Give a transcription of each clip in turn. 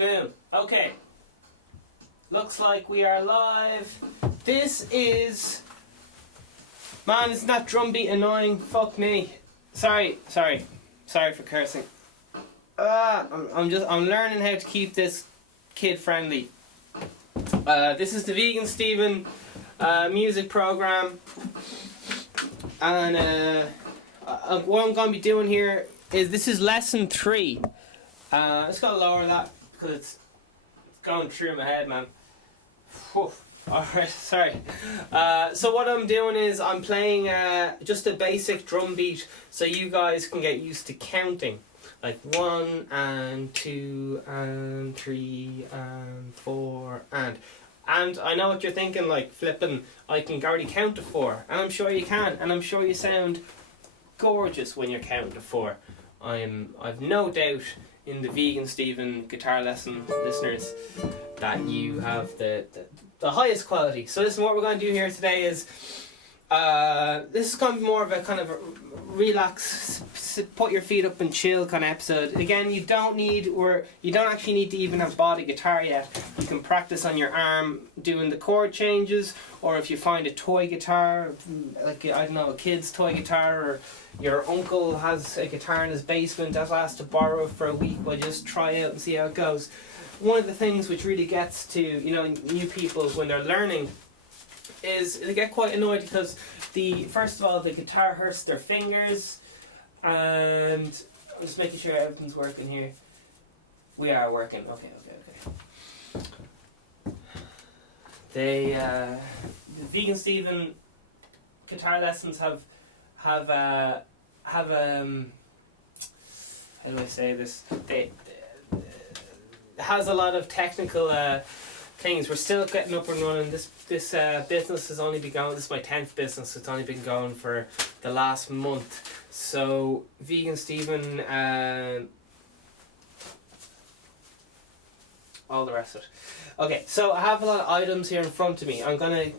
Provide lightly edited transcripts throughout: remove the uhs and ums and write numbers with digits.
Boom. Okay. Looks like we are live. This is... Man, isn't that drum beat annoying? Fuck me. Sorry for cursing. I'm learning how to keep this kid friendly. This is the Vegan Steven music program, and what I'm going to be doing here is this is lesson 3. Let's go lower that because it's going through my head, man. Alright, sorry. So what I'm doing is I'm playing just a basic drum beat so you guys can get used to counting. Like 1 and 2 and 3 and 4 and I know what you're thinking, like flipping, I can already count to 4, and I'm sure you can, and I'm sure you sound gorgeous when you're counting to 4. I've no doubt in the Vegan Steven guitar lesson listeners that you have the highest quality. So listen, what we're going to do here today is this is going to be more of a kind of a relax, put your feet up and chill kind of episode. Again, you don't actually need to even have bought a guitar yet. You can practice on your arm doing the chord changes, or if you find a toy guitar, like I don't know, a kid's toy guitar, or your uncle has a guitar in his basement that asked to borrow it for a week, well, just try out and see how it goes. One of the things which really gets to new people when they're learning is they get quite annoyed because first of all the guitar hurts their fingers, and I'm just making sure everything's working here. We are working. Okay. The Vegan Steven guitar lessons have how do I say this? It has a lot of technical things. We're still getting up and running. This business has only been going. This is my 10th business. It's only been going for the last month. So Vegan Steven, all the rest of it. Okay, so I have a lot of items here in front of me. I'm gonna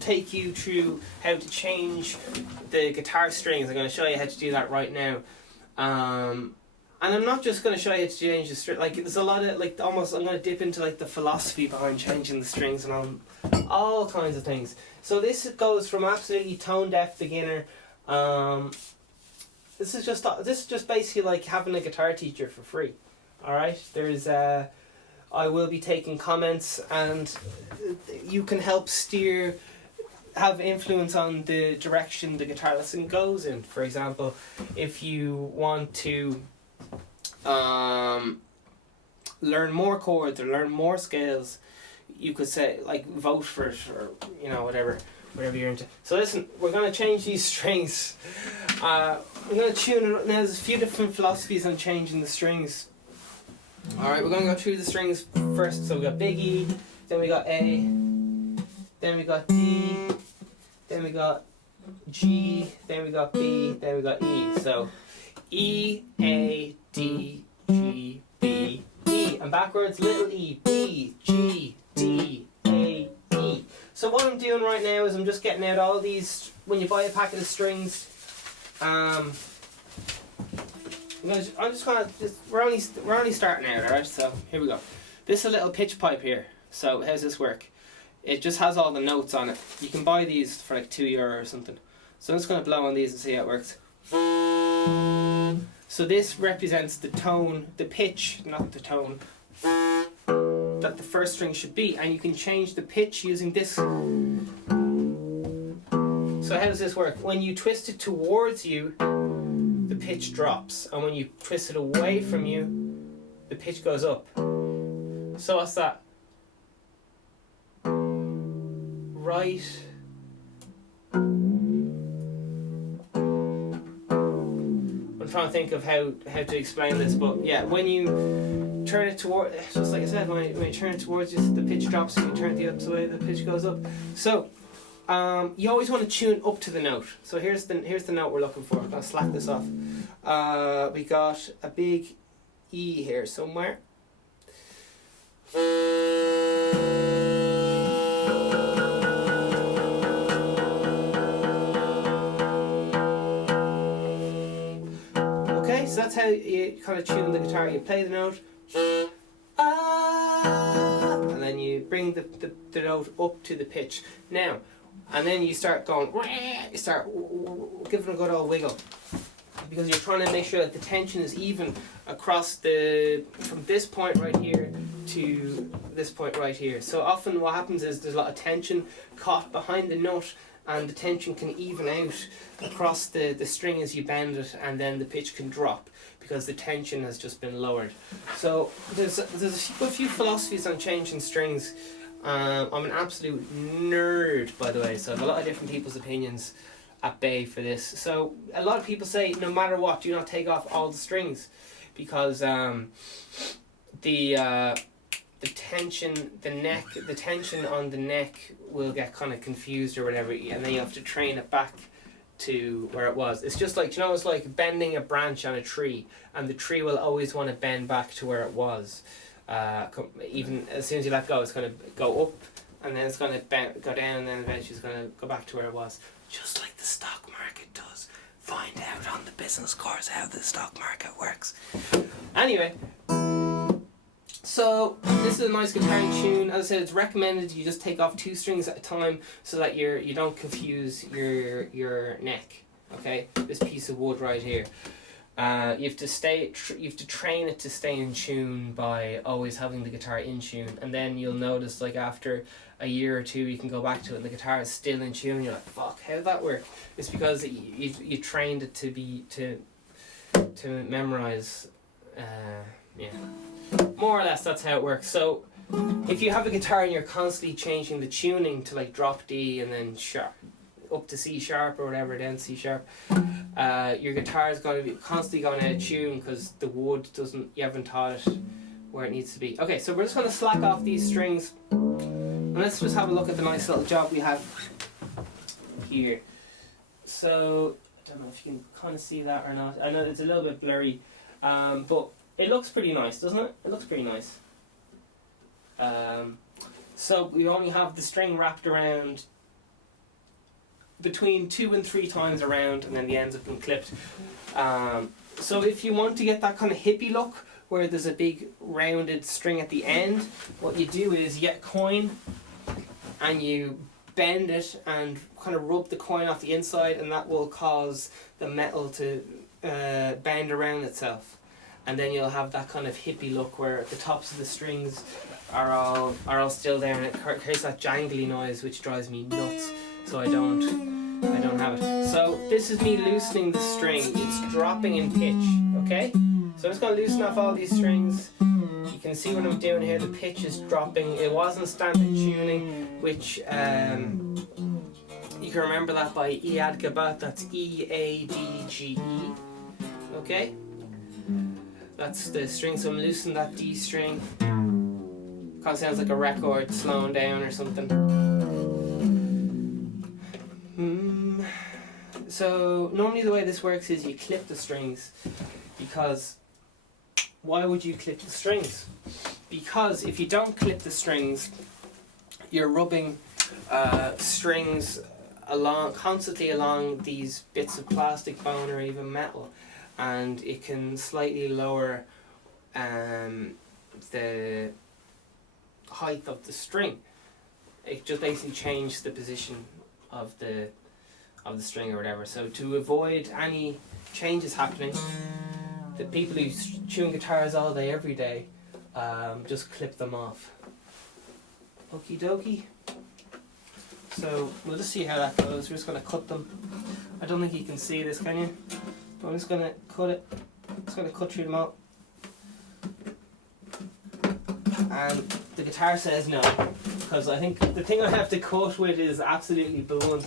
take you through how to change the guitar strings. I'm going to show you how to do that right now. And I'm not just going to show you how to change the string. Like, there's a lot of, like, almost, I'm going to dip into, like, the philosophy behind changing the strings and all kinds of things. So this goes from absolutely tone-deaf beginner. This is just basically like having a guitar teacher for free. Alright? I will be taking comments, and you can help have influence on the direction the guitar lesson goes in. For example, if you want to learn more chords or learn more scales, you could say, like, vote for it, or whatever you're into. So listen, we're going to change these strings. I'm going to tune it up. Now there's a few different philosophies on changing the strings. Alright, we're going to go through the strings first. So we got big E, then we got A, then we got D, then we got G, then we got B, then we got E. So E, A, D, G, B, E. And backwards, little e, B, G, D, A, E. So what I'm doing right now is I'm just getting out all these. When you buy a packet of strings, we're only starting out, alright? So here we go. This is a little pitch pipe here. So how's this work? It just has all the notes on it. You can buy these for like €2 or something. So I'm just going to blow on these and see how it works. So this represents the tone, the pitch, not the tone, that the first string should be. And you can change the pitch using this. So how does this work? When you twist it towards you, the pitch drops. And when you twist it away from you, the pitch goes up. So what's that? Right. I'm trying to think of how to explain this, but yeah, when you turn it toward, just like I said, when you turn it towards you, the pitch drops, and you turn it the other way, the pitch goes up. So you always want to tune up to the note. So here's the note we're looking for. I'm gonna slack this off. We got a big E here somewhere. Okay, so that's how you kind of tune the guitar. You play the note. you bring the note up to the pitch. Now, and then you start going, you start giving a good old wiggle, because you're trying to make sure that the tension is even across from this point right here to this point right here. So often what happens is there's a lot of tension caught behind the nut, and the tension can even out across the string as you bend it, and then the pitch can drop because the tension has just been lowered. So there's a few philosophies on changing strings. I'm an absolute nerd, by the way, so I have a lot of different people's opinions at bay for this. So a lot of people say no matter what, do not take off all the strings, because the tension on the neck will get kind of confused or whatever, and then you have to train it back to where it was. It's just like, it's like bending a branch on a tree, and the tree will always want to bend back to where it was. Even as soon as you let go, it's going to go up, and then it's going to go down, and then eventually it's going to go back to where it was. Just like the stock market does. Find out on the business course how the stock market works. Anyway, so this is a nice guitar tune. As I said, it's recommended you just take off 2 strings at a time so that you don't confuse your neck. Okay, this piece of wood right here. You have to train it to stay in tune by always having the guitar in tune, and then you'll notice, like, after a year or two you can go back to it and the guitar is still in tune. You're like, fuck, how did that work? It's because you trained it to memorize. More or less that's how it works. So if you have a guitar and you're constantly changing the tuning to like drop D and then sharp up to C sharp or whatever, then C sharp, your guitar is going to be constantly going out of tune because the wood you haven't taught it where it needs to be. Okay, so we're just going to slack off these strings, and let's just have a look at the nice little job we have here. So I don't know if you can kind of see that or not. I know it's a little bit blurry, but it looks pretty nice, doesn't it? It looks pretty nice. So we only have the string wrapped around between 2 and 3 times around, and then the ends have been clipped. So if you want to get that kind of hippie look where there's a big rounded string at the end, what you do is you get a coin and you bend it and kind of rub the coin off the inside, and that will cause the metal to bend around itself. And then you'll have that kind of hippie look where the tops of the strings are all still there, and it creates that jangly noise which drives me nuts. So I don't have it. So this is me loosening the string. It's dropping in pitch. Okay. So I'm just going to loosen off all these strings. You can see what I'm doing here. The pitch is dropping. It wasn't standard tuning, which you can remember that by Eadgabat. That's E-A-D-G-E. Okay. That's the string, so I'm loosening that D string. Kind of sounds like a record slowing down or something. So normally the way this works is you clip the strings, because why would you clip the strings? Because if you don't clip the strings, you're rubbing strings constantly along these bits of plastic, bone, or even metal, and it can slightly lower the height of the string. It just basically changes the position of the string or whatever. So to avoid any changes happening, the people who tune guitars all day every day just clip them off. Okie dokie. So we'll just see how that goes. We're just going to cut them. I don't think you can see this, can you? But I'm just going to cut it. Just going to cut through them all. And the guitar says no, because I think the thing I have to cut with is absolutely blunt,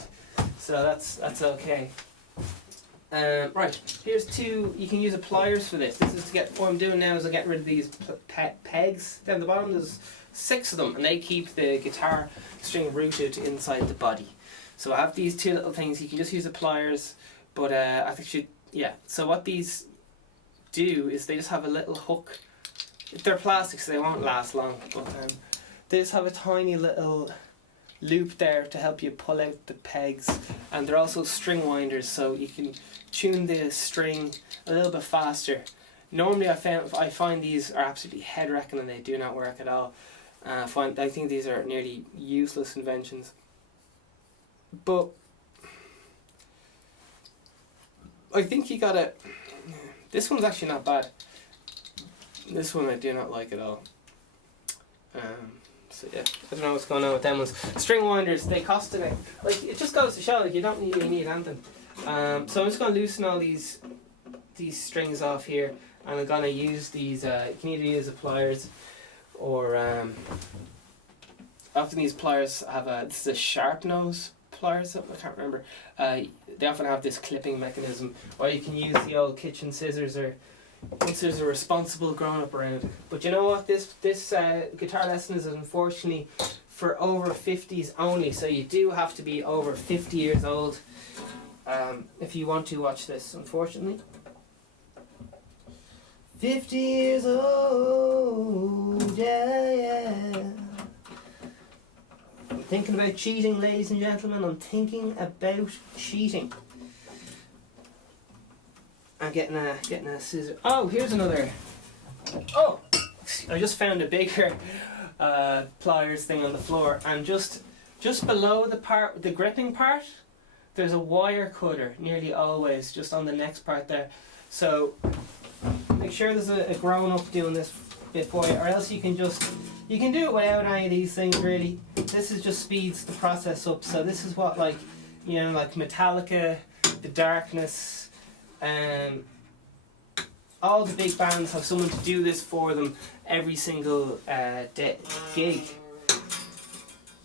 so that's okay. Right, here's 2. You can use a pliers for this. This is to get. What I'm doing now is I'm getting rid of these pegs down the bottom. There's 6 of them, and they keep the guitar string rooted inside the body. So I have these 2 little things. You can just use the pliers, but I think So what these do is they just have a little hook. They're plastic, so they won't last long, but they just have a tiny little loop there to help you pull out the pegs, and they're also string winders, so you can tune the string a little bit faster. Normally I find these are absolutely head wrecking and they do not work at all. I think these are nearly useless inventions. But I think you gotta... This one's actually not bad. This one I do not like at all. So yeah, I don't know what's going on with them ones. String winders, they cost it. Like, it just goes to show, like, you don't really need anything. So I'm just going to loosen all these strings off here, and I'm going to use these, you can either use the pliers, or often these pliers have this is a sharp nose pliers, I can't remember. They often have this clipping mechanism, or you can use the old kitchen scissors, or once there's a responsible grown up around. But you know what, this guitar lesson is unfortunately for over 50s only, so you do have to be over 50 years old if you want to watch this, unfortunately. 50 years old, yeah. I'm thinking about cheating, ladies and gentlemen. I'm thinking about cheating. I'm getting a scissor. Oh, here's another. Oh, I just found a bigger pliers thing on the floor, and just below the gripping part, there's a wire cutter nearly always just on the next part there. So make sure there's a grown up doing this before you, or else you can do it without any of these things really. This is just speeds the process up. So this is what, like, you know, like Metallica, The Darkness, all the big bands have someone to do this for them every single gig,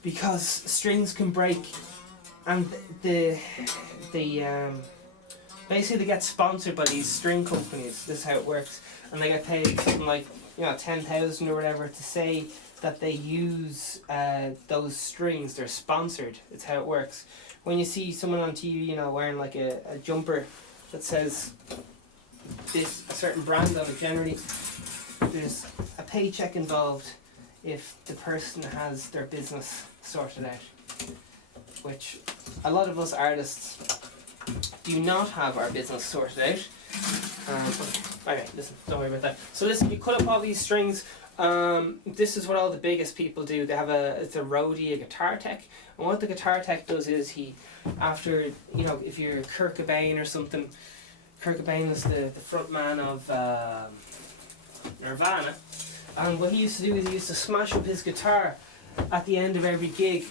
because strings can break, and basically they get sponsored by these string companies. This is how it works, and they get paid something like, you know, 10,000 or whatever to say that they use those strings. They're sponsored. It's how it works. When you see someone on TV, you know, wearing like a jumper that says a certain brand on it, generally there's a paycheck involved if the person has their business sorted out, which a lot of us artists do not have our business sorted out. Alright, listen, don't worry about that. So listen, you cut up all these strings. This is what all the biggest people do. They have it's a roadie, a guitar tech, and what the guitar tech does is after, you know, if you're Kurt Cobain or something, Kurt Cobain is the front man of Nirvana, and what he used to do is he used to smash up his guitar at the end of every gig,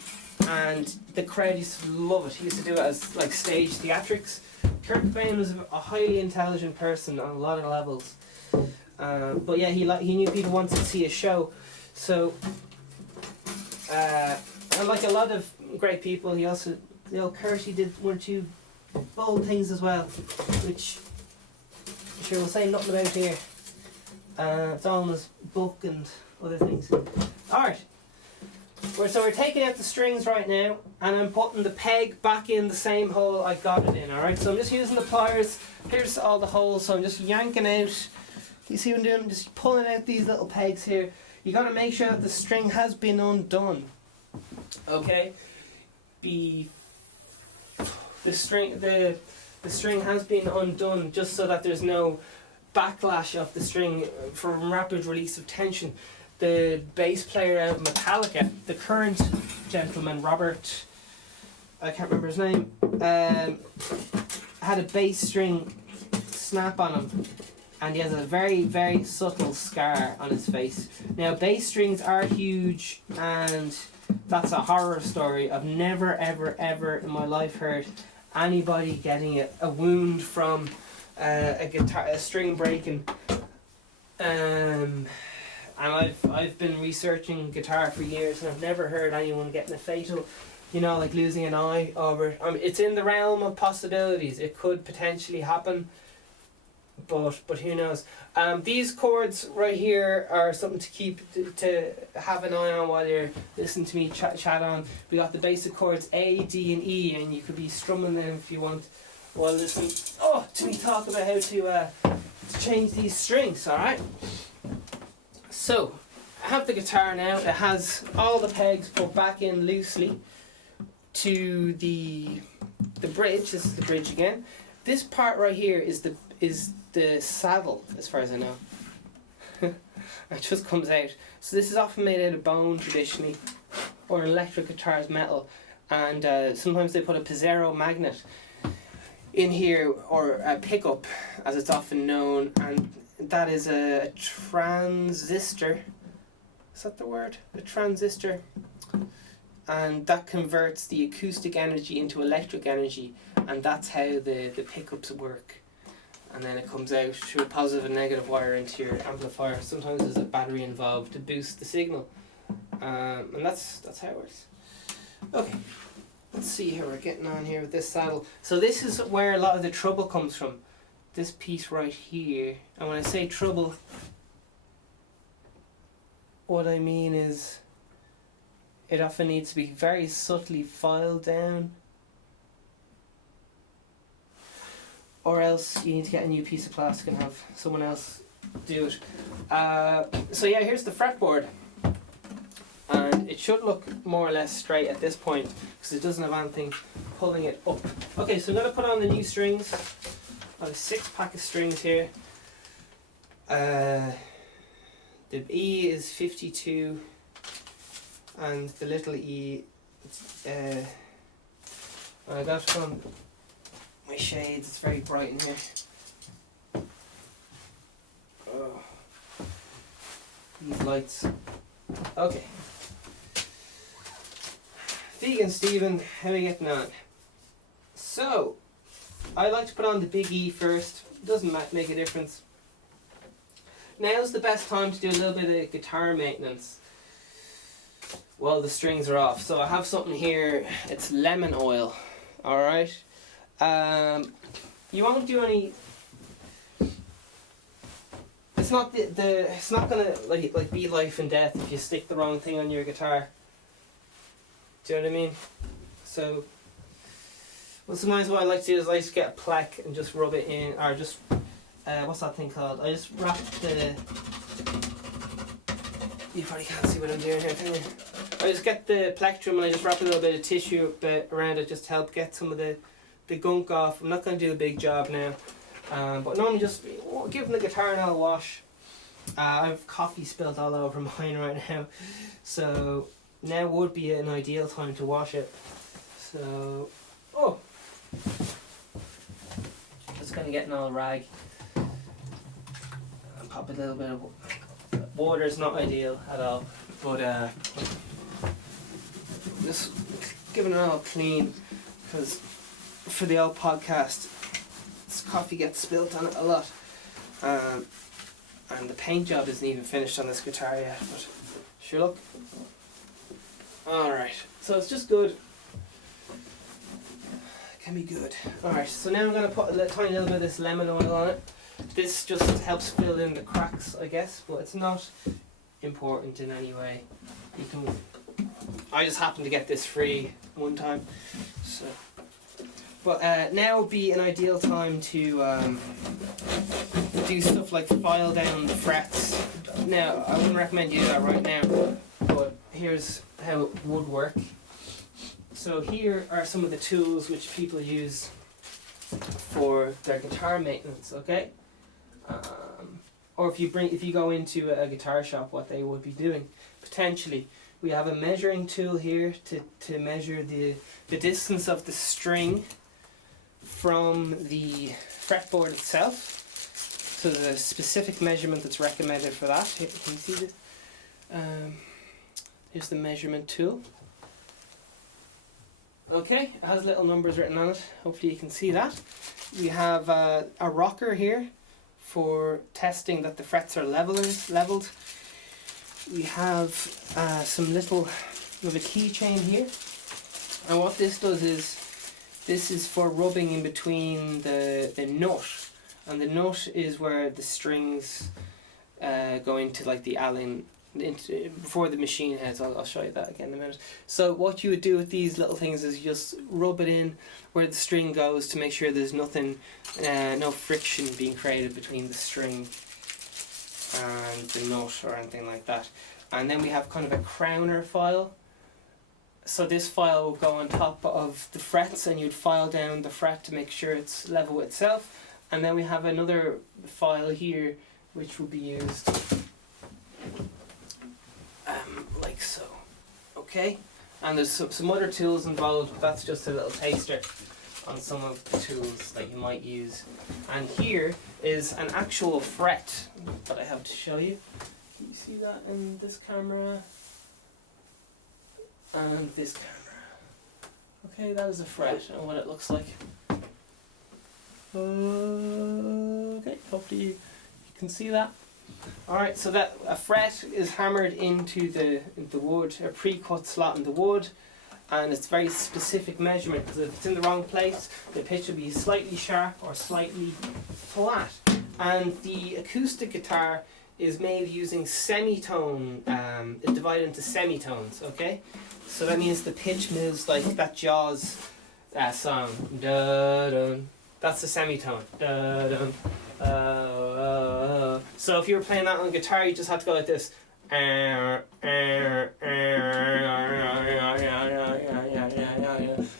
and the crowd used to love it. He used to do it as like stage theatrics. Kurt Cobain was a highly intelligent person on a lot of levels, but yeah, he knew people wanted to see a show, so and like a lot of great people, he also, you know, Kurt, he did one or two bold things as well, which I'm sure we'll say nothing about here. It's all in his book and other things. Alright, so we're taking out the strings right now, and I'm putting the peg back in the same hole I got it in. Alright, so I'm just using the pliers. Here's all the holes, so I'm just yanking out. You see what I'm doing? I'm just pulling out these little pegs here. You got to make sure that the string has been undone. Okay? The string has been undone, just so that there's no backlash of the string from rapid release of tension. The bass player of Metallica, the current gentleman, Robert, I can't remember his name, had a bass string snap on him, and he has a very, very subtle scar on his face. Now, bass strings are huge, and that's a horror story. I've never, ever, ever in my life heard anybody getting a wound from a string breaking. And I've been researching guitar for years, and I've never heard anyone getting a fatal, you know, like losing an eye over. It's in the realm of possibilities. It could potentially happen, but who knows? These chords right here are something to keep to have an eye on while you're listening to me chat on. We got the basic chords A, D, and E, and you could be strumming them if you want while listening. To me talk about how to change these strings. All right. So I have the guitar now. It has all the pegs put back in loosely to the bridge. This is the bridge again. This part right here is the saddle, as far as I know. It just comes out. So this is often made out of bone traditionally, or an electric guitar is metal, and sometimes they put a Pizzero magnet in here, or a pickup as it's often known, and that is a transistor. Is that the word? A transistor. And that converts the acoustic energy into electric energy, and that's how the pickups work. And then it comes out through a positive and negative wire into your amplifier. Sometimes there's a battery involved to boost the signal, and that's how it works. Okay, let's see how we're getting on here with this saddle. So this is where a lot of the trouble comes from. This piece right here, and when I say trouble, what I mean is it often needs to be very subtly filed down, or else you need to get a new piece of plastic and have someone else do it. So yeah, here's the fretboard, and it should look more or less straight at this point because it doesn't have anything pulling it up. Okay, so I'm going to put on the new strings. I have a 6-pack of strings here. The E is 52, and the little E, I got from my shades. It's very bright in here. Oh. These lights. Okay. Vegan Stephen, how are you getting on? So, I like to put on the big E first. It doesn't make a difference. Now's the best time to do a little bit of guitar maintenance while the strings are off. So I have something here. It's lemon oil. All right. You won't do any. It's not it's not gonna like be life and death if you stick the wrong thing on your guitar. Do you know what I mean? So, well, sometimes what I like to do is I like to get a plaque and just rub it in, or just what's that thing called? I just wrap the. You probably can't see what I'm doing here, can you? I just get the plectrum and I just wrap a little bit of tissue around it just to help get some of the gunk off. I'm not going to do a big job now, but normally just giving the guitar an oil wash. I have coffee spilled all over mine right now, so now would be an ideal time to wash it. So, just going to get an old rag and pop a little bit of water. Is not ideal at all, but just giving it all clean, because for the old podcast, this coffee gets spilt on it a lot, and the paint job isn't even finished on this guitar yet, but sure, look. Alright, so it's just good. Can be good. Alright, so now I'm going to put a tiny little bit of this lemon oil on it. This just helps fill in the cracks, I guess, but it's not important in any way. You can. I just happened to get this free one time, so. But now would be an ideal time to do stuff like file down the frets. Now, I wouldn't recommend you do that right now, but here's how it would work. So here are some of the tools which people use for their guitar maintenance, okay? Or if you go into a guitar shop, what they would be doing potentially. We have a measuring tool here to measure the distance of the string from the fretboard itself. So there's a specific measurement that's recommended for that. Can you see this? Here's the measurement tool. Okay, it has little numbers written on it. Hopefully you can see that. We have a rocker here for testing that the frets are leveled. We have we have a keychain here, and what this does is, this is for rubbing in between the nut, and the nut is where the strings go into, like the Allen, before the machine heads. I'll show you that again in a minute. So what you would do with these little things is you just rub it in where the string goes to make sure there's nothing, no friction being created between the string and the nut or anything like that. And then we have kind of a crowner file. So this file will go on top of the frets, and you'd file down the fret to make sure it's level with itself. And then we have another file here which will be used Okay, and there's some other tools involved, but that's just a little taster on some of the tools that you might use. And here is an actual fret that I have to show you. Can you see that in this camera? And this camera. Okay, that is a fret and what it looks like. Okay, hopefully you can see that. Alright, so that a fret is hammered into the wood, a pre-cut slot in the wood, and it's very specific measurement, because if it's in the wrong place, the pitch will be slightly sharp or slightly flat. And the acoustic guitar is made using semitone, it's divided into semitones, okay? So that means the pitch moves like that Jaws song. Da-dun. That's the semitone. Da-dun. So if you were playing that on guitar, you just have to go like this.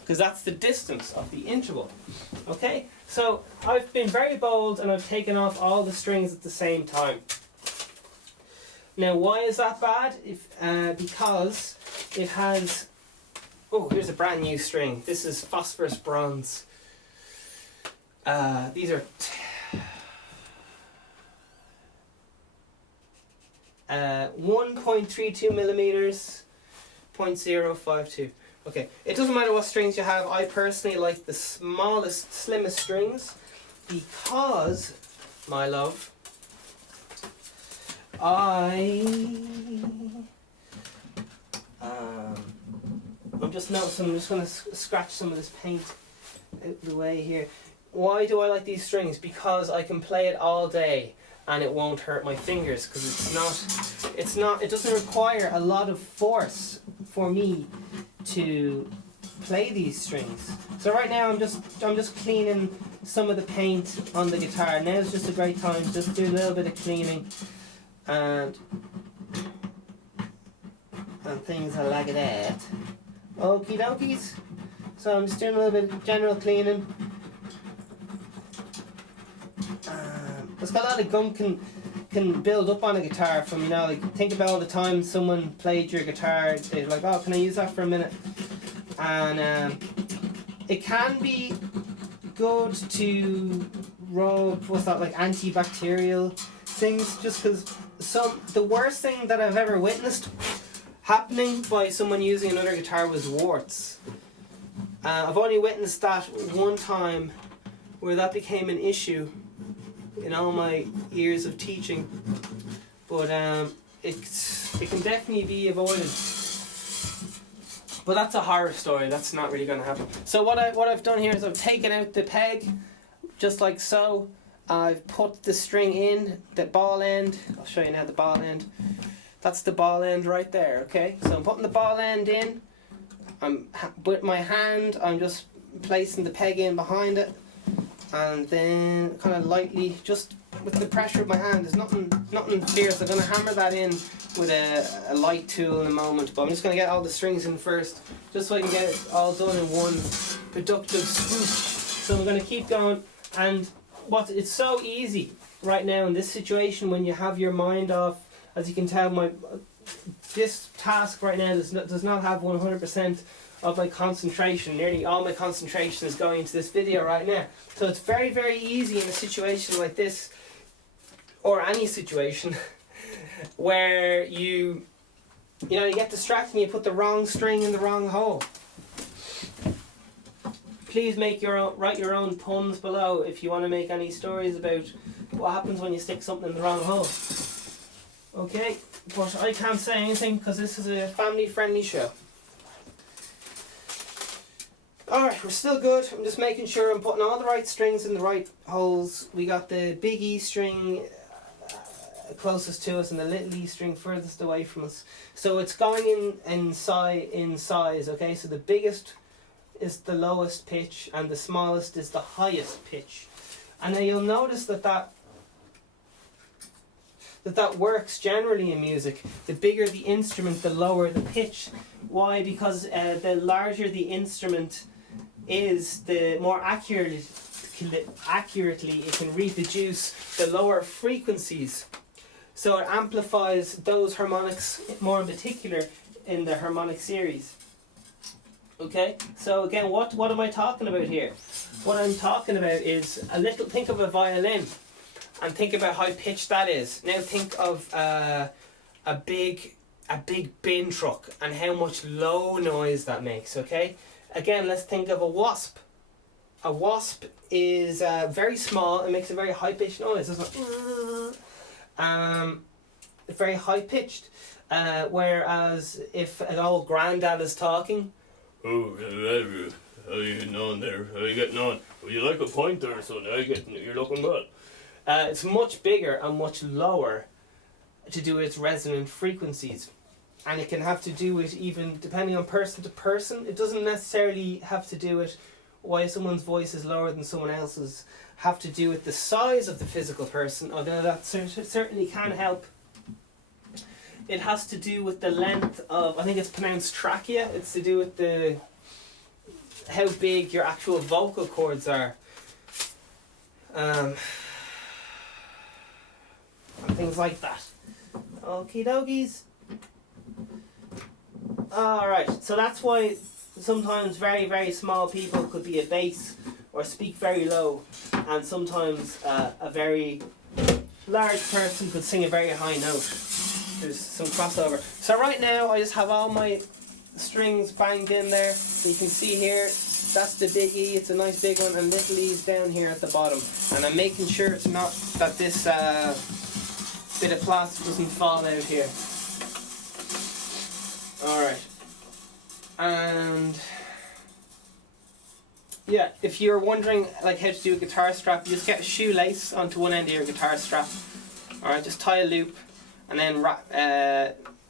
Because that's the distance of the interval. Okay? So I've been very bold and I've taken off all the strings at the same time. Now why is that bad? Because it has... Oh, here's a brand new string. This is phosphorus bronze. These are 1.32 millimeters, 0.052. Okay, it doesn't matter what strings you have. I personally like the smallest, slimmest strings because, my love, I'm just noticing, I'm just going to scratch some of this paint out of the way here. Why do I like these strings? Because I can play it all day and it won't hurt my fingers, because it doesn't require a lot of force for me to play these strings. So right now I'm just cleaning some of the paint on the guitar. Now's just a great time to just do a little bit of cleaning and things like that. Okie dokies. So I'm just doing a little bit of general cleaning. It's got a lot of gum can build up on a guitar from, you know, like, think about all the time someone played your guitar, they're like, oh, can I use that for a minute? And it can be good to rub, what's that, like antibacterial things, just because the worst thing that I've ever witnessed happening by someone using another guitar was warts. I've only witnessed that one time where that became an issue in all my years of teaching, but it can definitely be avoided. But that's a horror story. That's not really going to happen. So what I've done here is I've taken out the peg, just like so. I've put the string in the ball end. I'll show you now the ball end. That's the ball end right there. Okay, so I'm putting the ball end in. With my hand, I'm just placing the peg in behind it. And then kind of lightly, just with the pressure of my hand, there's nothing fierce. I'm going to hammer that in with a light tool in a moment, but I'm just going to get all the strings in first, just so I can get it all done in one productive swoop. So I'm going to keep going, and it's so easy right now in this situation when you have your mind off. As you can tell, this task right now does not have 100% of my concentration. Nearly all my concentration is going into this video right now. So it's very, very easy in a situation like this, or any situation, where you get distracted and you put the wrong string in the wrong hole. Please write your own puns below if you want to make any stories about what happens when you stick something in the wrong hole. Okay, but I can't say anything because this is a family-friendly show. Alright, we're still good. I'm just making sure I'm putting all the right strings in the right holes. We got the big E string closest to us and the little E string furthest away from us. So it's going in size, okay? So the biggest is the lowest pitch and the smallest is the highest pitch. And now you'll notice that works generally in music. The bigger the instrument, the lower the pitch. Why? Because the larger the instrument is, the more accurately it can reproduce the lower frequencies. So it amplifies those harmonics more in particular in the harmonic series. Okay, so again, what am I talking about here? What I'm talking about is think of a violin, and think about how pitched that is. Now think of a big bin truck and how much low noise that makes. Okay, again, let's think of a wasp. A wasp is very small and makes a very high pitched noise. It's like, very high pitched. Whereas if an old granddad is talking, oh, how are you getting on there? How are you getting on? Would you like a pint there, son? You're looking good. It's much bigger and much lower to do with its resonant frequencies. And it can have to do with, even depending on person to person, it doesn't necessarily have to do with why someone's voice is lower than someone else's, have to do with the size of the physical person, although that certainly can help. It has to do with the length of, I think it's pronounced trachea, it's to do with how big your actual vocal cords are. And things like that. Okie dokies. Alright, so that's why sometimes very, very small people could be a bass or speak very low, and sometimes a very large person could sing a very high note. There's some crossover. So right now I just have all my strings banged in there. So you can see here, that's the big E, it's a nice big one, and little E's down here at the bottom. And I'm making sure it's not that this bit of plastic doesn't fall out here. Alright. And yeah, if you're wondering like how to do a guitar strap, you just get a shoelace onto one end of your guitar strap. Alright, just tie a loop and then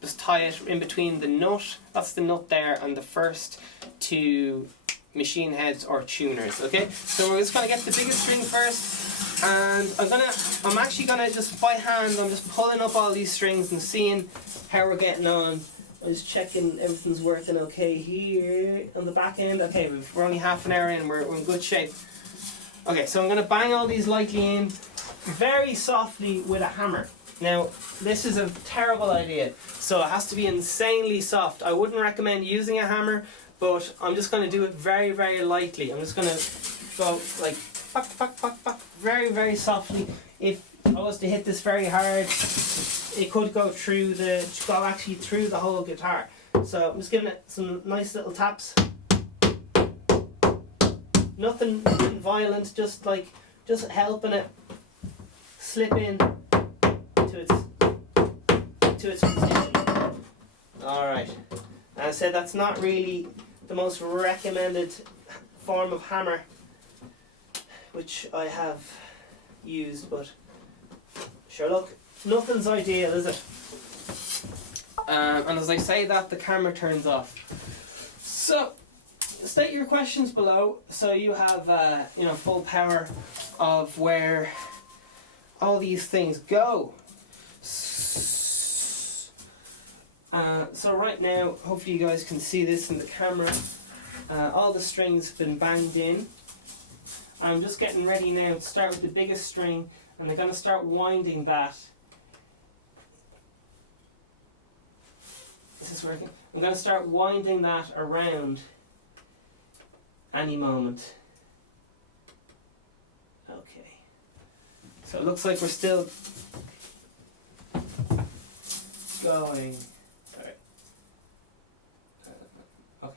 just tie it in between the nut, that's the nut there, and the first two machine heads or tuners. Okay, so we're just going to get the biggest string first, and I'm actually gonna just by hand, I'm just pulling up all these strings and seeing how we're getting on. I'm just checking everything's working okay here on the back end. Okay, we're only half an hour in, we're in good shape. Okay, so I'm going to bang all these lightly in, very softly with a hammer. Now, this is a terrible idea, so it has to be insanely soft. I wouldn't recommend using a hammer, but I'm just going to do it very, very lightly. I'm just going to go like, buck, buck, buck, buck, very, very softly. If I was to hit this very hard, it could go through through the whole guitar. So I'm just giving it some nice little taps. Nothing violent, just helping it slip in to its position. Alright. And I said that's not really the most recommended form of hammer which I have used, but sure, look, nothing's ideal, is it? And as I say that, the camera turns off. So, state your questions below so you have full power of where all these things go. So right now, hopefully you guys can see this in the camera. All the strings have been banged in. I'm just getting ready now to start with the biggest string, and I'm going to start winding that. Is this working? I'm going to start winding that around any moment. Okay. So it looks like we're still going. Sorry. Okay.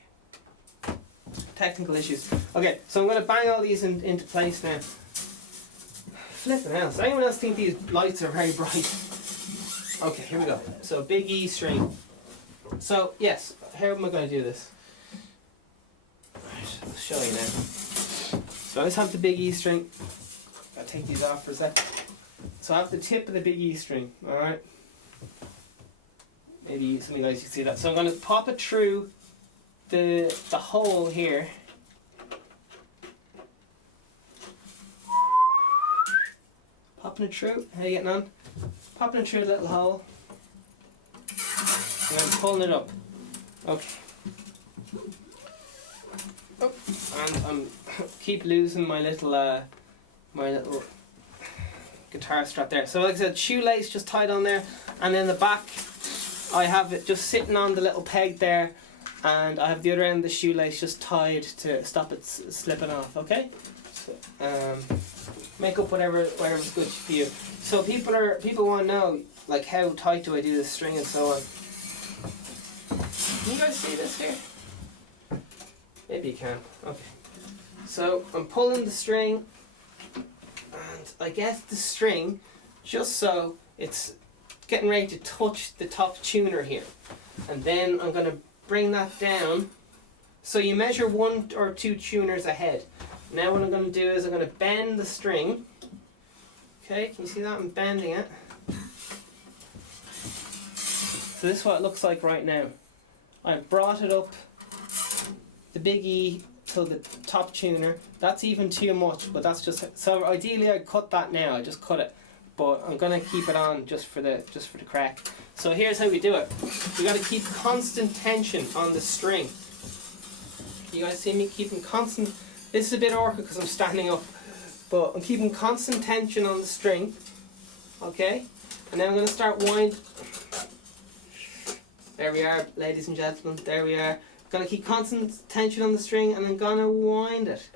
Technical issues. Okay, so I'm going to bang all these into place now. Flipping hell. Does anyone else think these lights are very bright? Okay, here we go. So big E string. So yes, how am I going to do this? Right, I'll show you now. So I just have the big E string. I'll take these off for a sec. So I have the tip of the big E string, alright? Maybe some of you guys can see that. So I'm going to pop it through the hole here. Popping it through. How are you getting on? Popping it through a little hole. And I'm pulling it up. Okay. Oh, and I'm keep losing my little guitar strap there. So like I said, shoelace just tied on there, and then the back I have it just sitting on the little peg there, and I have the other end of the shoelace just tied to stop it slipping off. Okay, so, make up whatever's good for you. So people want to know, like, how tight do I do the string and so on. Can you guys see this here? Maybe you can. Okay. So I'm pulling the string, and I get the string just so it's getting ready to touch the top tuner here, and then I'm going to bring that down. So you measure 1 or 2 tuners ahead. Now what I'm going to do is I'm going to bend the string. Okay, can you see that? I'm bending it. So this is what it looks like right now. I've brought it up the big E till the top tuner. That's even too much, but that's just, so ideally I'd cut that now. I just cut it, but I'm gonna keep it on just for the crack. So here's how we do it. We gotta keep constant tension on the string. You guys see me keeping constant? This is a bit awkward because I'm standing up, but I'm keeping constant tension on the string. Okay, and now I'm gonna start wind. There we are, ladies and gentlemen. There we are. Gonna keep constant tension on the string, and I'm gonna wind it.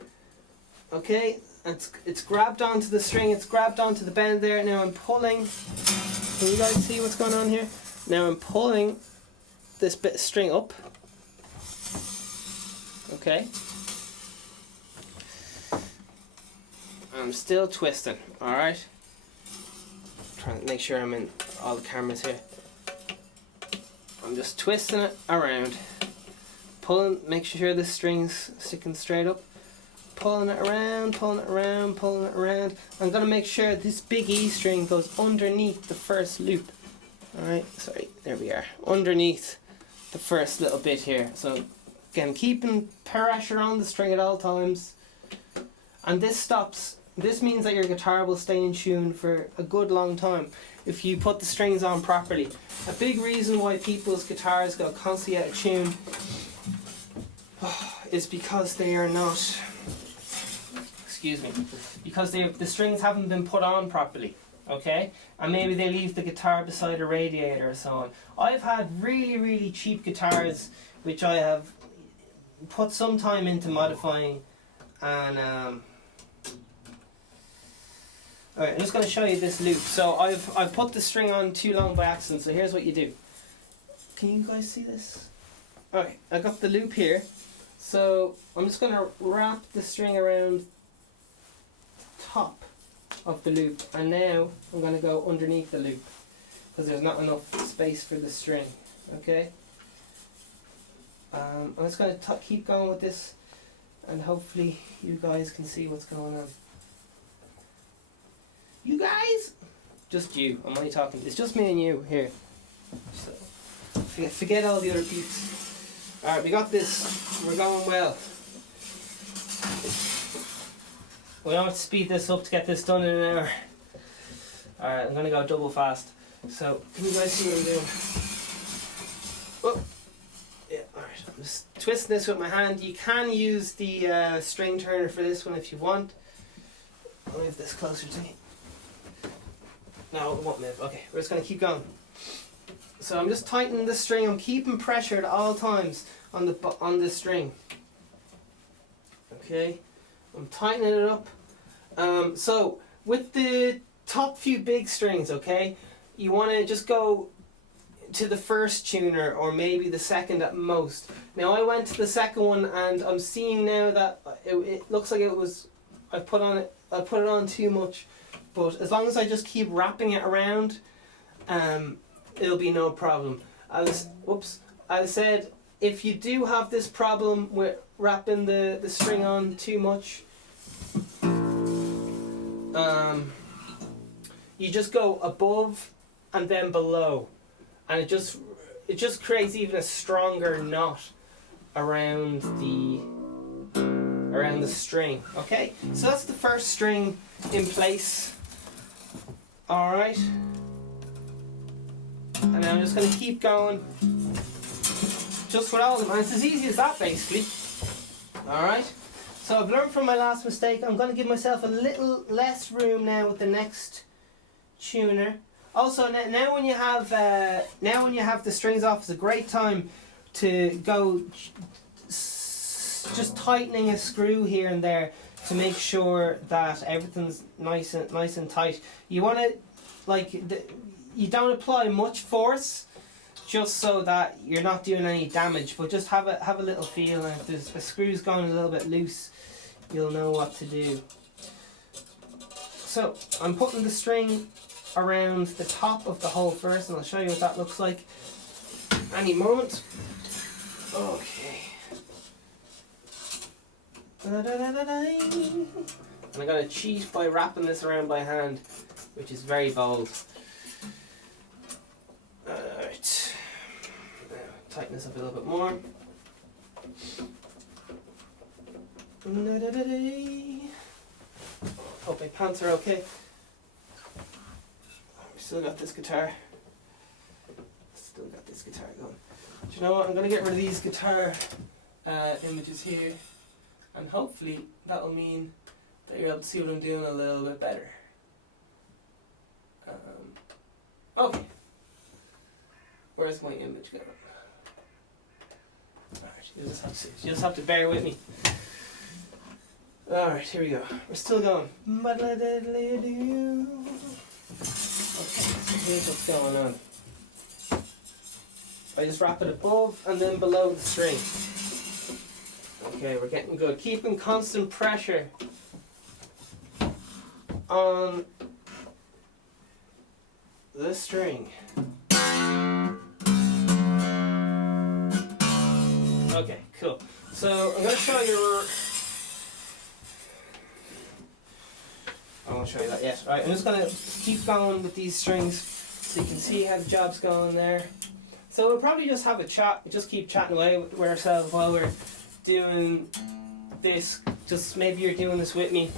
Okay, it's grabbed onto the string. It's grabbed onto the bend there. Now I'm pulling. Can you guys see what's going on here? Now I'm pulling this bit of string up. Okay. I'm still twisting. All right. Trying to make sure I'm in all the cameras here. I'm just twisting it around, pulling, make sure the string's sticking straight up, pulling it around, pulling it around, pulling it around. I'm going to make sure this big E string goes underneath the first loop. Alright, sorry, there we are, underneath the first little bit here. So again, keeping pressure on the string at all times, and this means that your guitar will stay in tune for a good long time if you put the strings on properly. A big reason why people's guitars go constantly out of tune is because they are not, excuse me, because the strings haven't been put on properly, okay? And maybe they leave the guitar beside a radiator or so on. I've had really, really cheap guitars which I have put some time into modifying, and alright, I'm just going to show you this loop. So I've put the string on too long by accident, so here's what you do. Can you guys see this? Alright, I got the loop here. So I'm just going to wrap the string around the top of the loop, and now I'm going to go underneath the loop because there's not enough space for the string. Okay? I'm just going to keep going with this, and hopefully you guys can see what's going on. You guys? Just you. I'm only talking. It's just me and you here. So forget all the other peeps. Alright, we got this. We're going well. We don't have to speed this up to get this done in an hour. Alright, I'm going to go double fast. So, can you guys see what I'm doing? Oh. Yeah, alright. I'm just twisting this with my hand. You can use the string turner for this one if you want. I'll move this closer to me. No, it won't move. Okay, we're just going to keep going. So I'm just tightening the string. I'm keeping pressure at all times on the string. Okay, I'm tightening it up. So with the top few big strings, okay, you want to just go to the first tuner or maybe the second at most. Now I went to the second one, and I'm seeing now that it looks like it was I put it on too much. But as long as I just keep wrapping it around, it'll be no problem. As I said, if you do have this problem with wrapping the string on too much, you just go above and then below, and it just creates even a stronger knot around the string. Okay, so that's the first string in place. Alright, and I'm just going to keep going just with all of them, and it's as easy as that basically. Alright, so I've learned from my last mistake. I'm going to give myself a little less room now with the next tuner. Also, now when you have the strings off, it's a great time to go just tightening a screw here and there to make sure that everything's nice and tight. You want to you don't apply much force, just so that you're not doing any damage, but just have a little feel, and if there's a screw's going a little bit loose, you'll know what to do. So I'm putting the string around the top of the hole first, and I'll show you what that looks like any moment. Okay. And I'm going to cheat by wrapping this around by hand, which is very bold. Alright. Tighten this up a little bit more. Hope my pants are okay. We still got this guitar. Still got this guitar going. Do you know what? I'm going to get rid of these guitar images here, and hopefully that'll mean that you're able to see what I'm doing a little bit better. Okay. Where's my image going? Alright, you just have to bear with me. Alright, here we go. We're still going. Okay, so here's what's going on. I just wrap it above and then below the string. Okay, we're getting good. Keeping constant pressure on the string. Okay, cool. So I'm going to show you. I won't show you that yet. Right, I'm just going to keep going with these strings so you can see how the job's going there. So we'll probably just have a chat. We'll just keep chatting away with ourselves while we're doing this. Just maybe you're doing this with me.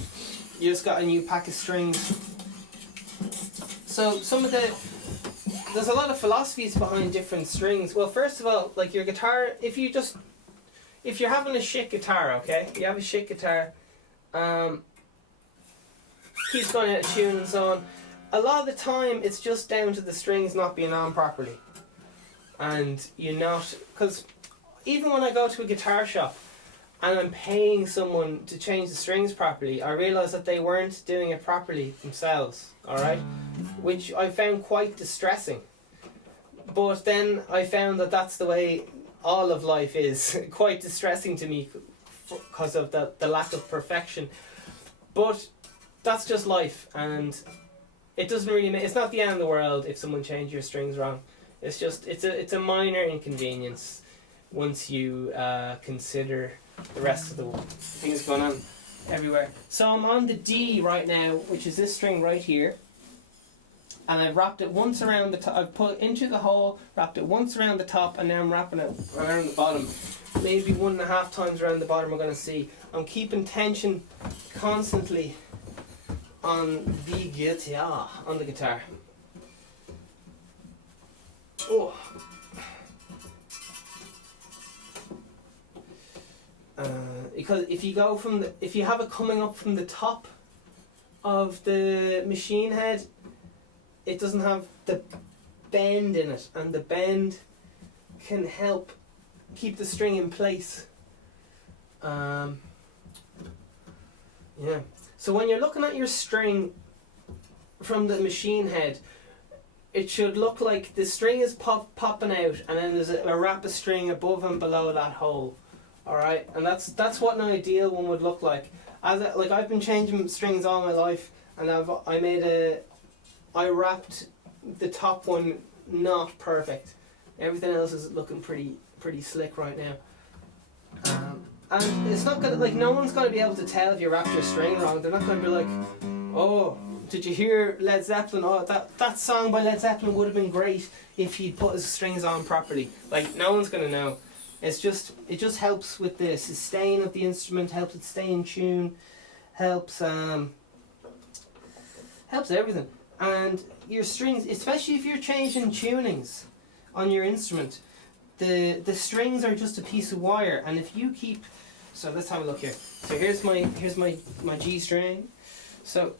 You just got a new pack of strings. So there's a lot of philosophies behind different strings. Well, first of all, like your guitar, if you're having a shit guitar, okay, you have a shit guitar, keeps going out of tune and so on. A lot of the time, it's just down to the strings not being on properly, and because even when I go to a guitar shop and I'm paying someone to change the strings properly, I realise that they weren't doing it properly themselves. All right, which I found quite distressing. But then I found that that's the way all of life is. Quite distressing to me because of the lack of perfection. But that's just life, and it doesn't really it's not the end of the world if someone changes your strings wrong. It's just it's a minor inconvenience once you consider the rest of the things going on everywhere. So I'm on the D right now, which is this string right here, and I've wrapped it once around the top. I've put it into the hole, wrapped it once around the top, and now I'm wrapping it around the bottom. Maybe 1.5 times around the bottom. We're going to see. I'm keeping tension constantly on the guitar, Oh. Because if you have it coming up from the top of the machine head, it doesn't have the bend in it, and the bend can help keep the string in place. Yeah. So when you're looking at your string from the machine head, it should look like the string is popping out, and then there's a wrap of string above and below that hole. All right, and that's what an ideal one would look like. I've been changing strings all my life, and I wrapped the top one not perfect. Everything else is looking pretty slick right now. And it's not gonna, no one's gonna be able to tell if you wrapped your string wrong. They're not gonna be like, oh, did you hear Led Zeppelin? Oh, that song by Led Zeppelin would have been great if he'd put his strings on properly. No one's gonna know. It just helps with the sustain of the instrument, helps it stay in tune, helps everything. And your strings, especially if you're changing tunings on your instrument, the strings are just a piece of wire, and if you keep, so let's have a look here. So here's my G string. So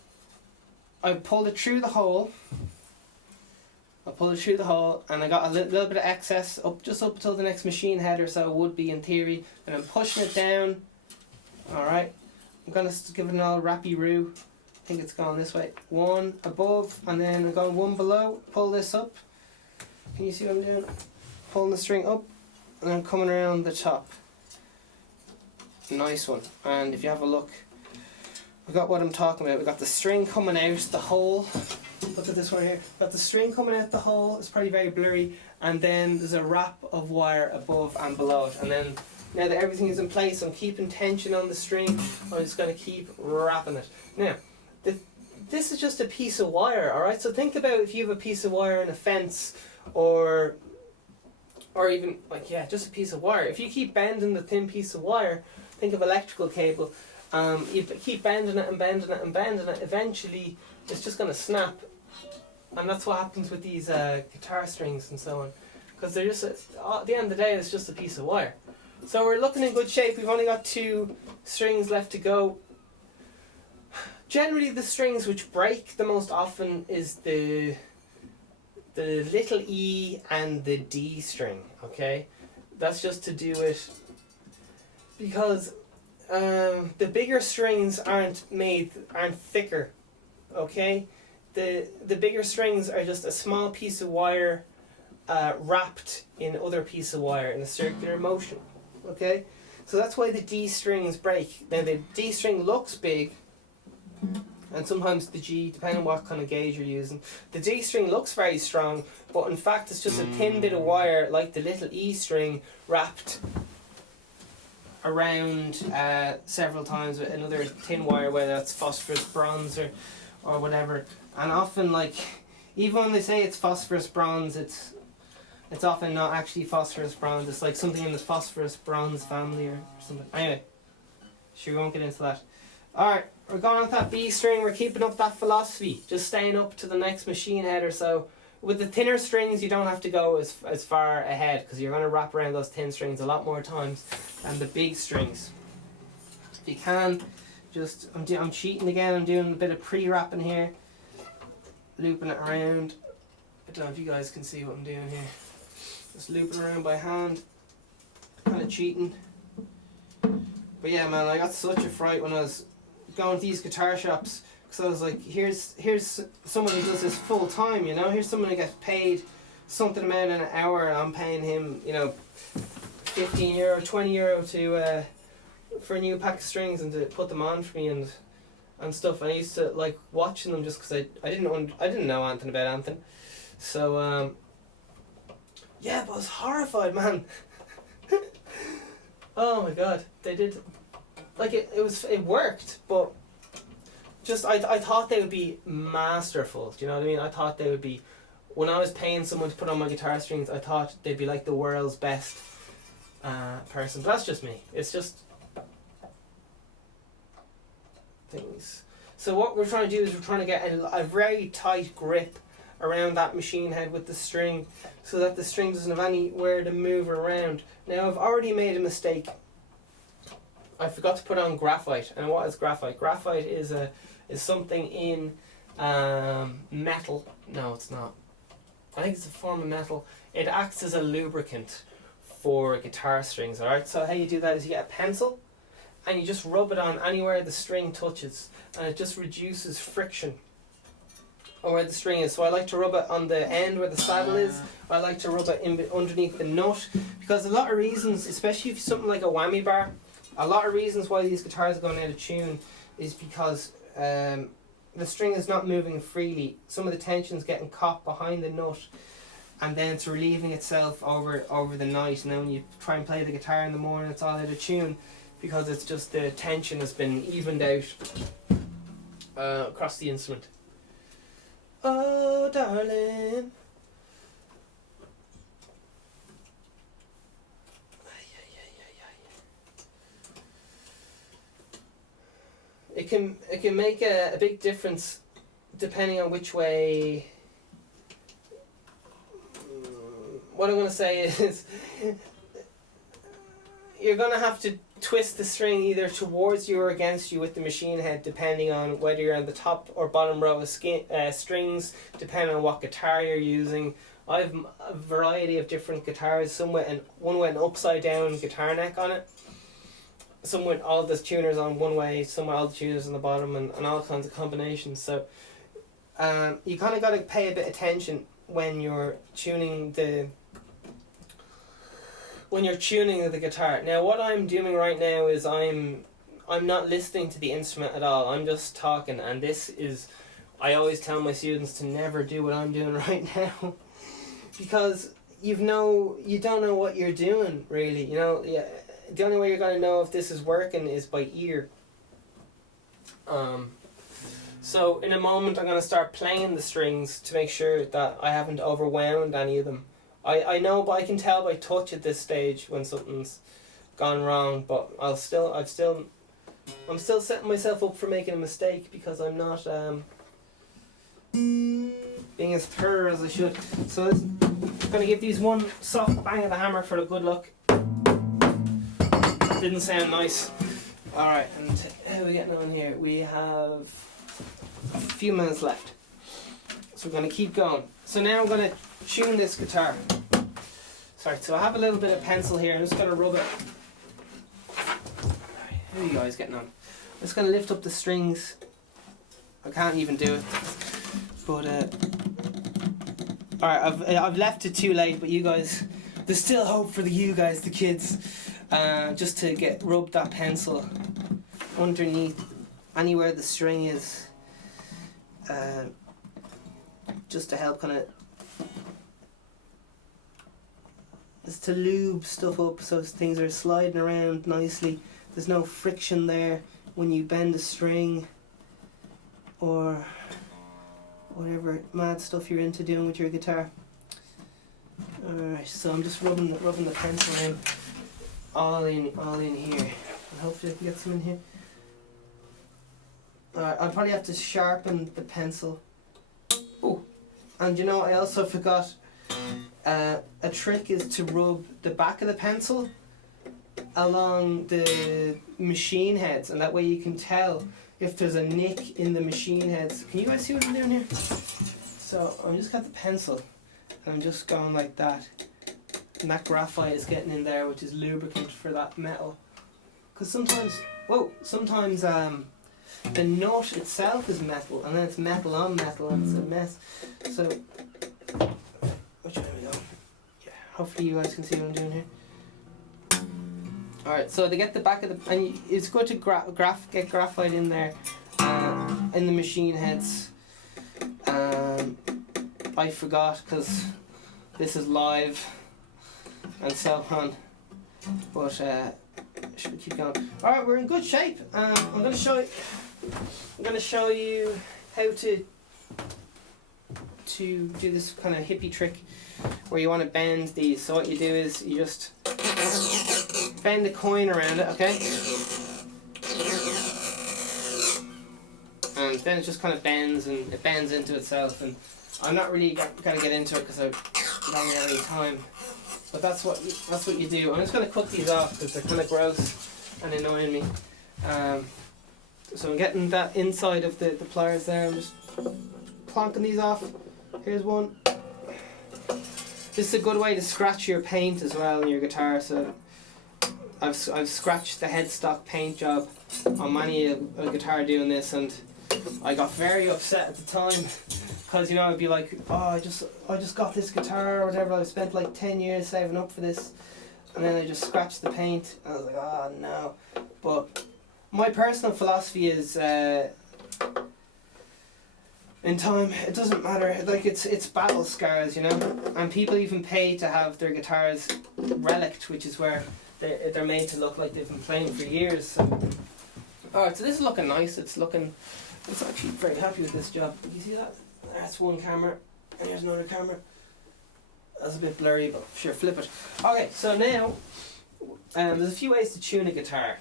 I pulled it through the hole, I pull it through the hole, and I got a little bit of excess up, just up until the next machine header, so it would be in theory. And I'm pushing it down. All right, I'm gonna give it an all wrappy roo. I think it's going this way. One above, and then I'm going one below. Pull this up. Can you see what I'm doing? Pulling the string up, and then coming around the top. Nice one. And if you have a look, we got what I'm talking about. We got the string coming out the hole. Look at this one here. Got the string coming out the hole. It's probably very blurry. And then there's a wrap of wire above and below it. And then now that everything is in place, I'm keeping tension on the string. I'm just going to keep wrapping it. Now, this is just a piece of wire, alright? So think about if you have a piece of wire in a fence, or even, like, yeah, just a piece of wire. If you keep bending the thin piece of wire, think of electrical cable, you keep bending it and bending it and bending it, eventually it's just going to snap. And that's what happens with these guitar strings and so on. Because they're just, at the end of the day, it's just a piece of wire. So we're looking in good shape. We've only got 2 strings left to go. Generally, the strings which break the most often is the little E and the D string, okay? That's just to do it because the bigger strings aren't thicker, okay? The bigger strings are just a small piece of wire wrapped in other piece of wire in a circular motion, okay? So that's why the D strings break. Now the D string looks big, and sometimes the G, depending on what kind of gauge you're using. The D string looks very strong, but in fact it's just a thin bit of wire like the little E string wrapped around several times with another thin wire, whether that's phosphorus bronze or whatever. And often, like, even when they say it's phosphorus bronze, it's often not actually phosphorus bronze. It's like something in the phosphorus bronze family or something. Anyway, sure, we won't get into that. Alright, we're going with that B string. We're keeping up that philosophy, just staying up to the next machine header. So with the thinner strings, you don't have to go as far ahead, because you're going to wrap around those thin strings a lot more times than the big strings. If you can, just, I'm cheating again. I'm doing a bit of pre-wrapping here, looping it around. I don't know if you guys can see what I'm doing here. Just looping around by hand, kind of cheating. But yeah, man, I got such a fright when I was going to these guitar shops, because I was like, here's someone who does this full time, you know. Here's someone who gets paid something amount an hour, and I'm paying him, you know, €15, €20 to for a new pack of strings and to put them on for me and stuff. And I used to like watching them just because I didn't know anything about anything. So yeah, but I was horrified, man. Oh my god, they did, like, it worked, but just I thought they would be masterful. Do you know what I mean? I thought they would be, when I was paying someone to put on my guitar strings, I thought they'd be like the world's best person. But that's just me. It's just things. So what we're trying to do is we're trying to get a very tight grip around that machine head with the string, so that the string doesn't have anywhere to move around. Now I've already made a mistake. I forgot to put on graphite. And what is graphite? Graphite is something in metal. No, it's not. I think it's a form of metal. It acts as a lubricant for guitar strings, alright? So how you do that is you get a pencil and you just rub it on anywhere the string touches, and it just reduces friction on where the string is. So I like to rub it on the end where the saddle is. I like to rub it underneath the nut, because a lot of reasons, especially if something like a whammy bar, a lot of reasons why these guitars are going out of tune is because the string is not moving freely. Some of the tension's getting caught behind the nut, and then it's relieving itself over the night, and then when you try and play the guitar in the morning, it's all out of tune, because it's just the tension has been evened out across the instrument. Oh, darling. It can make a big difference depending on which way. What I'm going to say is, you're going to have to twist the string either towards you or against you with the machine head, depending on whether you're on the top or bottom row of strings, depending on what guitar you're using. I have a variety of different guitars, some with one with an upside down guitar neck on it, some with all the tuners on one way, some with all the tuners on the bottom, and all kinds of combinations. So you kind of got to pay a bit of attention when you're tuning the guitar. Now what I'm doing right now is I'm not listening to the instrument at all. I'm just talking, and this is, I always tell my students to never do what I'm doing right now, because you don't know what you're doing really. The only way you're going to know if this is working is by ear. So in a moment I'm going to start playing the strings to make sure that I haven't overwhelmed any of them. I know, but I can tell by touch at this stage when something's gone wrong, but I'm still setting myself up for making a mistake, because I'm not being as thorough as I should. So I'm going to give these one soft bang of the hammer for the good luck. That didn't sound nice. Alright, and how are we getting on here? We have a few minutes left. So we're going to keep going. So now I'm going to tune this guitar. Sorry, so I have a little bit of pencil here. I'm just going to rub it. How are you guys getting on? I'm just going to lift up the strings. I can't even do it. But, alright, I've left it too late, but you guys, there's still hope for you guys, the kids. Just to rub that pencil underneath anywhere the string is. Just to help kind of, is to lube stuff up so things are sliding around nicely. There's no friction there when you bend the string or whatever mad stuff you're into doing with your guitar. Alright, so I'm just rubbing the pencil in all in here, and hopefully I can get some in here. Alright, I'll probably have to sharpen the pencil. Oh, and I also forgot, a trick is to rub the back of the pencil along the machine heads, and that way you can tell if there's a nick in the machine heads. Can you guys see what I'm doing here? So I'm just got the pencil and I'm just going like that, and that graphite is getting in there, which is lubricant for that metal. Because sometimes the nut itself is metal, and then it's metal on metal, and it's a mess. So, which way are we going? Yeah, hopefully you guys can see what I'm doing here. Alright, so to get the back of the, and it's good to get graphite in there, in the machine heads. I forgot because this is live and so on, but should we keep going? Alright, we're in good shape. I'm going to show you how to do this kind of hippie trick where you want to bend these. So what you do is you just bend the coin around it, okay? And then it just kind of bends, and it bends into itself, and I'm not really going to get into it because I don't have any time. But that's what you do. I'm just going to cut these off because they're kind of gross and annoying me. So I'm getting that inside of the pliers there. I'm just plonking these off. Here's one. This is a good way to scratch your paint as well in your guitar. So I've scratched the headstock paint job on many a guitar doing this, and I got very upset at the time because I'd be like, oh, I just got this guitar or whatever. I've spent like 10 years saving up for this, and then I just scratched the paint, and I was like, oh no. But my personal philosophy is, in time, it doesn't matter. Like it's battle scars, and people even pay to have their guitars relicked, which is where they're made to look like they've been playing for years. So. Alright, so this is looking nice. It's actually very happy with this job. You see that? That's one camera, and here's another camera. That's a bit blurry, but sure, flip it. Okay, so now there's a few ways to tune a guitar.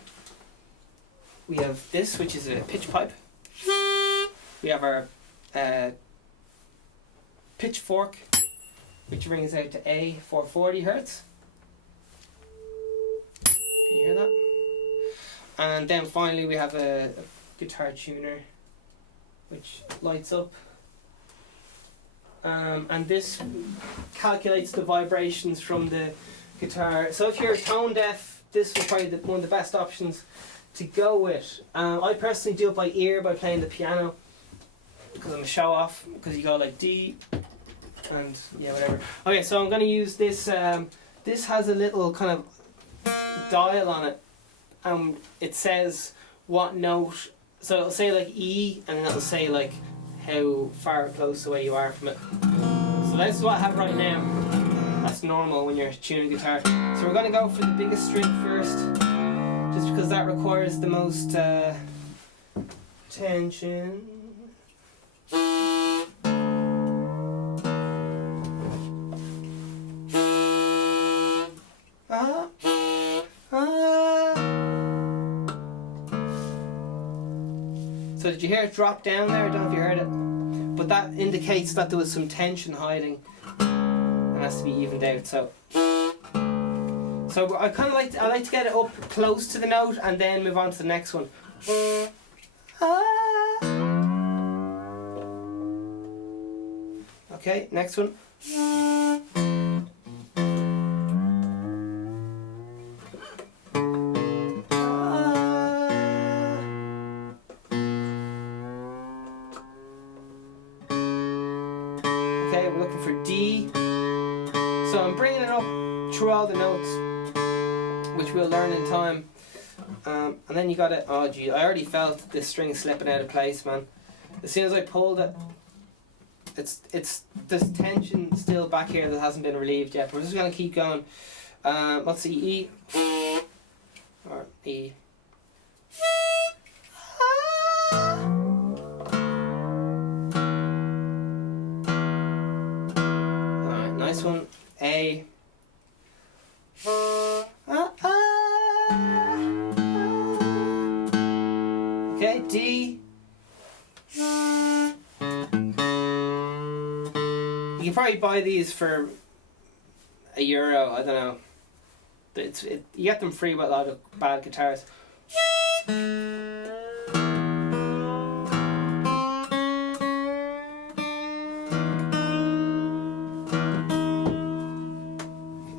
We have this, which is a pitch pipe. We have our pitchfork, which brings out to A 440 Hertz. And then finally we have a guitar tuner which lights up. And this calculates the vibrations from the guitar. So if you're tone deaf, this is probably one of the best options to go with. I personally do it by ear by playing the piano because I'm a show off, because you go like D and yeah, whatever. Okay, so I'm going to use this. This has a little kind of dial on it. It says what note. So it'll say like E, and then it'll say like how far close away you are from it. So that's what I have right now. That's normal when you're tuning guitar. So we're going to go for the biggest string first, just because that requires the most tension. So did you hear it drop down there? I don't know if you heard it, but that indicates that there was some tension hiding. It has to be evened out. So I kind of like to get it up close to the note and then move on to the next one. Okay, next one. Okay, we're looking for D. So I'm bringing it up through all the notes, which we'll learn in time. And then you got it. Oh gee, I already felt this string slipping out of place, man. As soon as I pulled it, there's tension still back here that hasn't been relieved yet. We're just gonna keep going. Let's see, E or E. Alright, nice one. A. Okay, D. You can probably buy these for €1. I don't know. You get them free with a lot of bad guitars. Okay,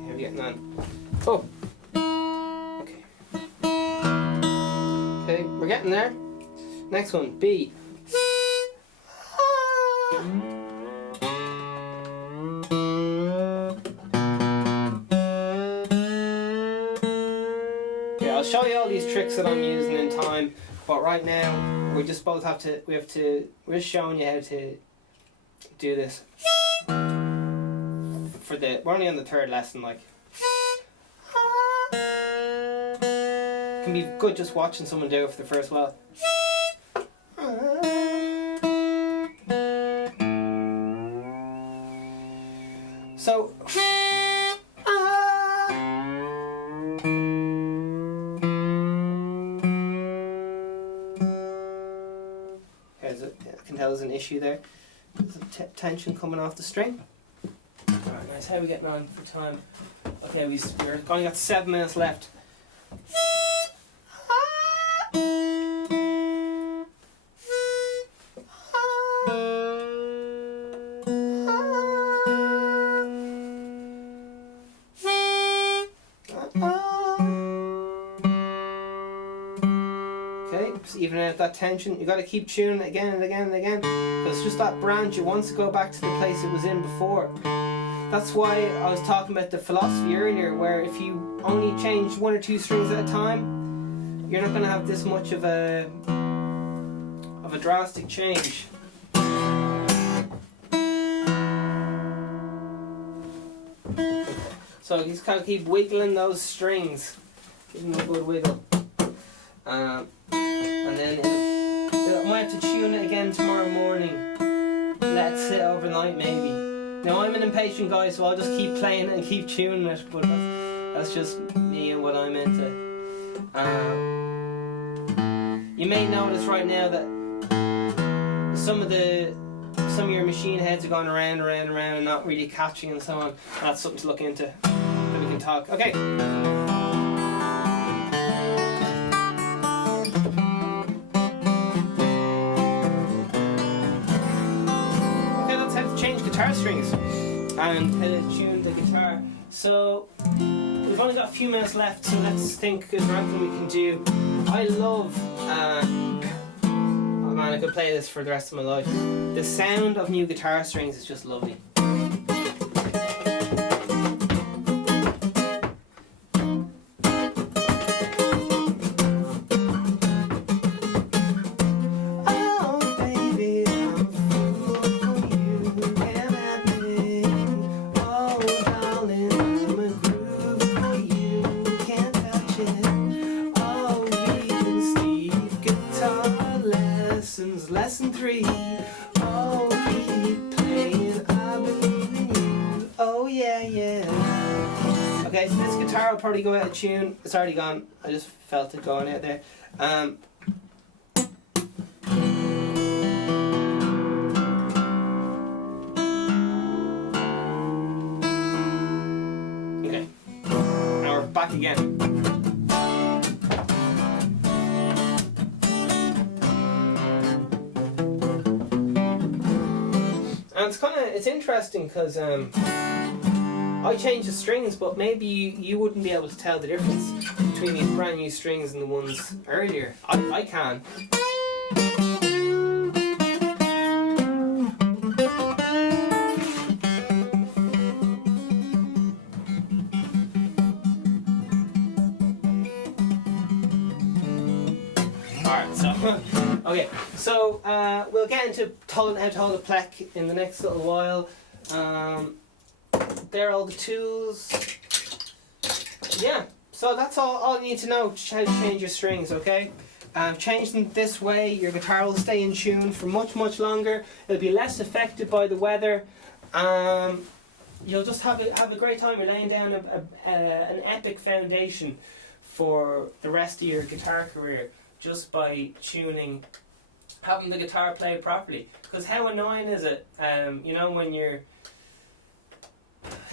how are we getting on? Oh. Okay. Okay, we're getting there. Next one, B. I'll show you all these tricks that I'm using in time, but right now we're just showing you how to do this. We're only on the third lesson, like. It can be good just watching someone do it for the first while. So I can tell there's an issue there. There's some tension coming off the string. Alright, nice. How are we getting on for time? Okay, we've only got 7 minutes left. Even out that tension, you got to keep tuning it again and again and again, because it's just that branch, it wants to go back to the place it was in before. That's why I was talking about the philosophy earlier, where if you only change 1 or 2 strings at a time, you're not going to have this much of a drastic change. So you just kind of keep wiggling those strings, give them a good wiggle. And then I might have to tune it again tomorrow morning. Let it sit overnight maybe. Now I'm an impatient guy, so I'll just keep playing it and keep tuning it, but that's just me and what I'm into. You may notice right now that some of your machine heads are going around and not really catching and so on. That's something to look into. Then we can talk. Okay. guitar strings and how to tune the guitar. So we've only got a few minutes left, so let's think, is there anything we can do? I love, oh man, I could play this for the rest of my life. The sound of new guitar strings is just lovely. Lesson 3. Oh, keep playing, I believe in you. Oh yeah, yeah. Okay, so this guitar will probably go out of tune. It's already gone. I just felt it going out there. Okay. Now we're back again. And it's interesting because I changed the strings, but maybe you wouldn't be able to tell the difference between these brand new strings and the ones earlier. I can. Alright, so okay, so we'll get into how to hold a plec in the next little while. There are all the tools. Yeah, so that's all you need to know, how to change your strings, okay? Change them this way, your guitar will stay in tune for much, much longer. It'll be less affected by the weather. You'll just have a great time. You're laying down an epic foundation for the rest of your guitar career, just by having the guitar played properly. Because how annoying is it,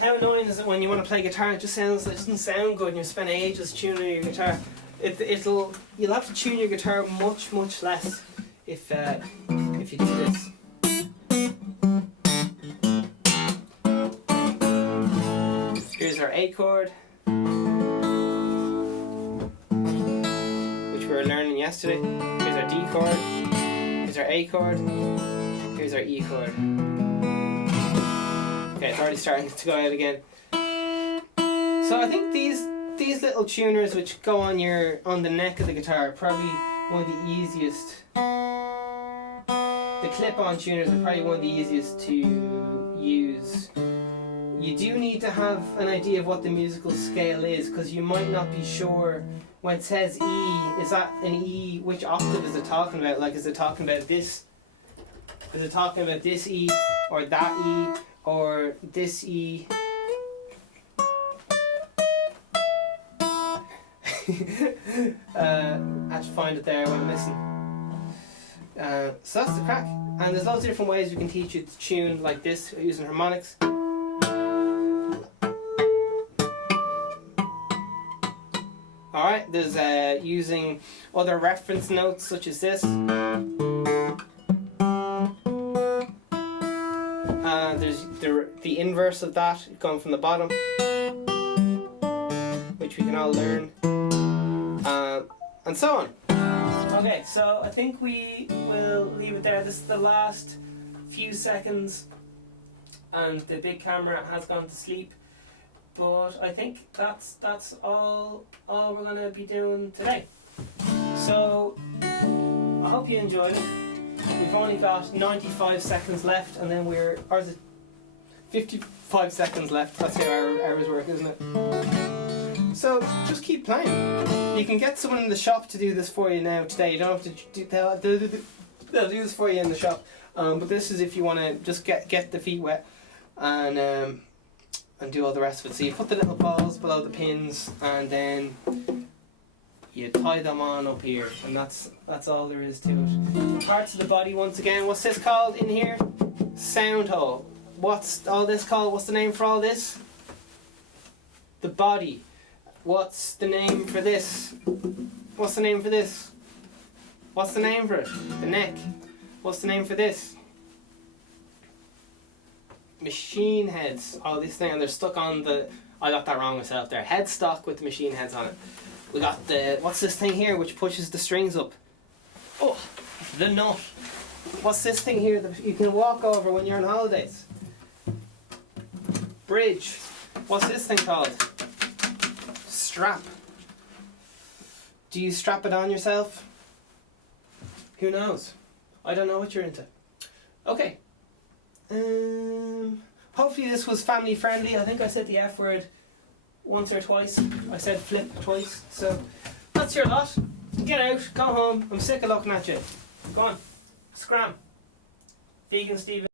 how annoying is it when you want to play guitar and it doesn't sound good and you spend ages tuning your guitar. You'll have to tune your guitar much, much less if you do this. Here's our A chord, which we were learning yesterday. Here's our D chord, here's our A chord, here's our E chord. Okay, it's already starting to go out again. So I think these little tuners which go on the neck of the guitar are probably one of the easiest. The clip-on tuners are probably one of the easiest to use. You do need to have an idea of what the musical scale is, because you might not be sure when it says E, is that an E, which octave is it talking about? Like, is it talking about this? Is it talking about this E, or that E, or this E? I had to find it there, I went missing. So that's the crack. And there's lots of different ways we can teach you to tune like this using harmonics. Alright, there's using other reference notes such as this. There's the inverse of that going from the bottom, which we can all learn, and so on. Okay, so I think we will leave it there. This is the last few seconds and the big camera has gone to sleep, but I think that's all we're going to be doing today. So I hope you enjoyed it. We've only got 95 seconds left, and then or is it 55 seconds left? That's how hours work, isn't it? So just keep playing. You can get someone in the shop to do this for you now today. You don't have to they'll do this for you in the shop. But this is if you want to just get the feet wet and do all the rest of it. So you put the little balls below the pins, and then you tie them on up here, and that's all there is to it. Parts of the body once again. What's this called in here? Sound hole. What's all this called? What's the name for all this? The body. What's the name for this? What's the name for this? What's the name for it? The neck. What's the name for this? machine heads. Oh, this thing, and they're stuck on the. I got that wrong myself there. Headstock with the machine heads on it. We got the. What's this thing here which pushes the strings up? Oh, the nut. What's this thing here that you can walk over when you're on holidays? Bridge. What's this thing called? Strap. Do you strap it on yourself? Who knows? I don't know what you're into. Okay. Hopefully this was family friendly. I think I said the F word once or twice. I said flip twice. So that's your lot. Get out. Go home. I'm sick of looking at you. Go on. Scram. Vegan Stephen.